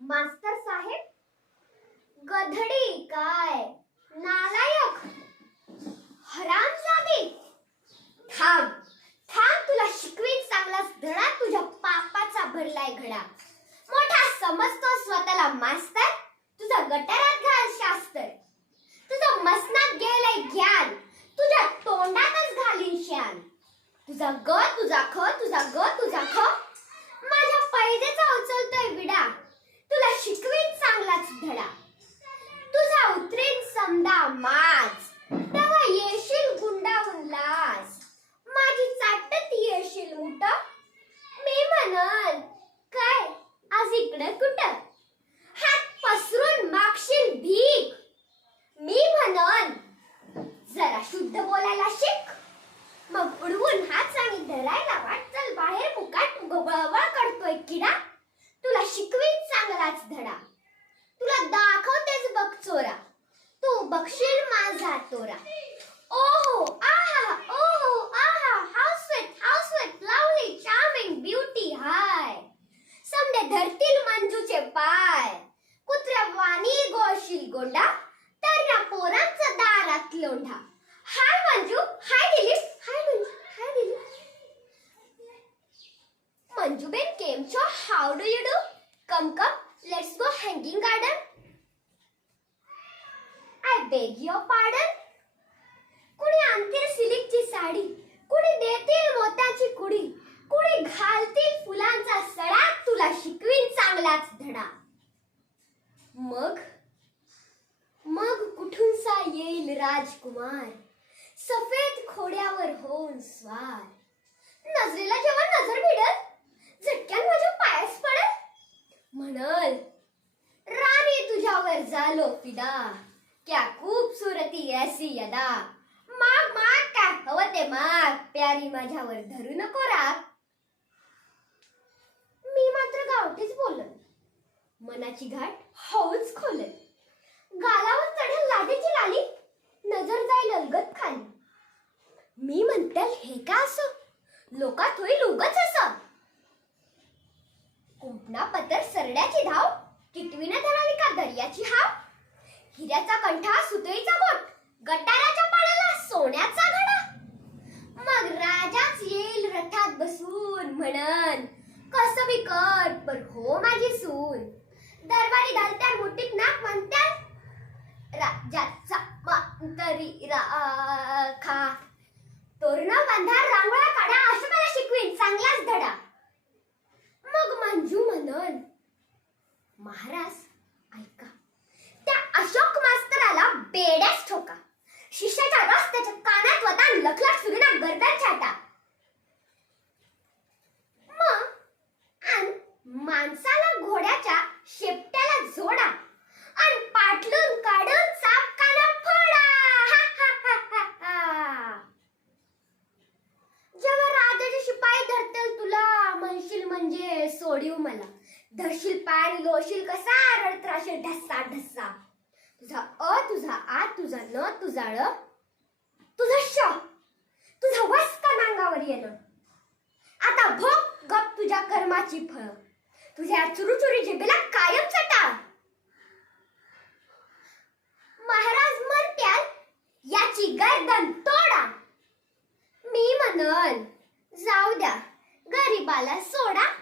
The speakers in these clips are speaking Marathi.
मास्तर साहेब गधडी काय? नालायक? हरामजादी थांब थांब तुला शिकवीन चांगलाच धडा तुझ्या पापाचा भरलाय घडा. मोठा समजतो स्वतःला मास्तर तुझा गटारात घाल शास्त्र. तुझं मसनात गेलंय ज्ञान तुझ्या तोंडातच घालीन शान तुझा ग तुझा ख तुझा ग तुझा ख माझ्या पैजेचा उचलतोय विडा तुला शिकवीन चांगलाच धडा तुझा उतरेन समदा माज तेव्हा येशील गुंडाहून लाज माझी चाटत येशील मुठ मी म्हणन काय आज इकडं कुठं हात पसरून मागशील भीक मी म्हणन जरा शुद्ध बोलायला शिक मग उडवून हात आणि धरायला वाटचल बाहेर मुकाट गोबळवळ करतोय किडा तुला शिकवीन चांगलाच धडा तुला दाखवतेच बघ चोरा तू बघशील माझा तोरा ओहो आहा ओहो आहा how sweet how sweet lovely charming beauty hi समदे धरतील मंजूचे पाय. कुत्र्या वाणी गोळशील गोंडा तर या पोरांचा दारात Londa. Hi Manju hi Dilip hi Manju hi Dilip. Manju ben केम छो how do you do come come let's go hanging garden I beg your pardon कुणी आणतील सिल्कची साडी. कुणी देतील मोत्याची कुडी. कुणी घालतील फुलांचा सडा. तुला शिकवीन चांगलाच धडा. मग? मग कुठून सा येईल राजकुमार? सफेद खोड्यावर होऊन स्वार. नजरेला जेव्हा नजर भिडल झटक्यान माझ्या पायास पडल. म्हणल राणी तुझ्यावर झालो फिदा क्या खूबसूरती ऐसी यदा. होते हवं माग प्यारी माझ्यावर धरू नको राग. मी मात्र गावठीच बोलल मनाची घाट हळूच खोलल गालावर चढेल लादेची लाली नजर जाईल अलगत खाली. मी म्हणतल हे का असं? लोकात होईल उगच असं. कुंपणा पतर सरड्याची धाव किटवीने धरावी का दर्याची हाव? हिऱ्याचा कंठा सुतळीचा बोट गटाराच्या पाण्याला सोन्याचा घडा मग राजाच येईल रथात बसून म्हणन कस बी पण हो माझी सून. दरबारी घालत्याल मुठीत नाक म्हणत्या राजाचा मंतरी राखा. तोरण बांधा रांगोळ्या काढा असं मला शिकवीन चांगलाच धडा. मग मंजू म्हणन महाराज ऐका. त्या अशोक मास्तराला बेड्याच ठोका. शिष्याच्या रस त्याच्या कानात वतान लखलाट फिरून गर्दन छाटा मग आण माणसाला घोड्याच्या शेपट्याला जोडा आणि पाटलून काढून चाप काना फोडा हा, हा, हा, हा, हा. जेव्हा राजाचे शिपाई धरतील तुला म्हणशील म्हणजे सोडीव मला. धरशील पाय लोशील कसा? आरळ त्राशील ढस्सा ढस्सा. तुझा अ तुझा आ तुझा न तुझा ळ तुझा श तुझा वस्का नांगावर येणं. आता भोग गप तुझ्या कर्माची फळ. तुझ्या चुरुचुरी जिबेला कायम चटा महाराज म्हणत्याल याची गर्दन तोडा. मी म्हणल जाऊ द्या. गरीबाला सोडा.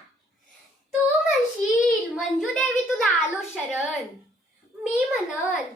तू म्हणशील मंजू देवी तुला आलो शरण. मी म्हणल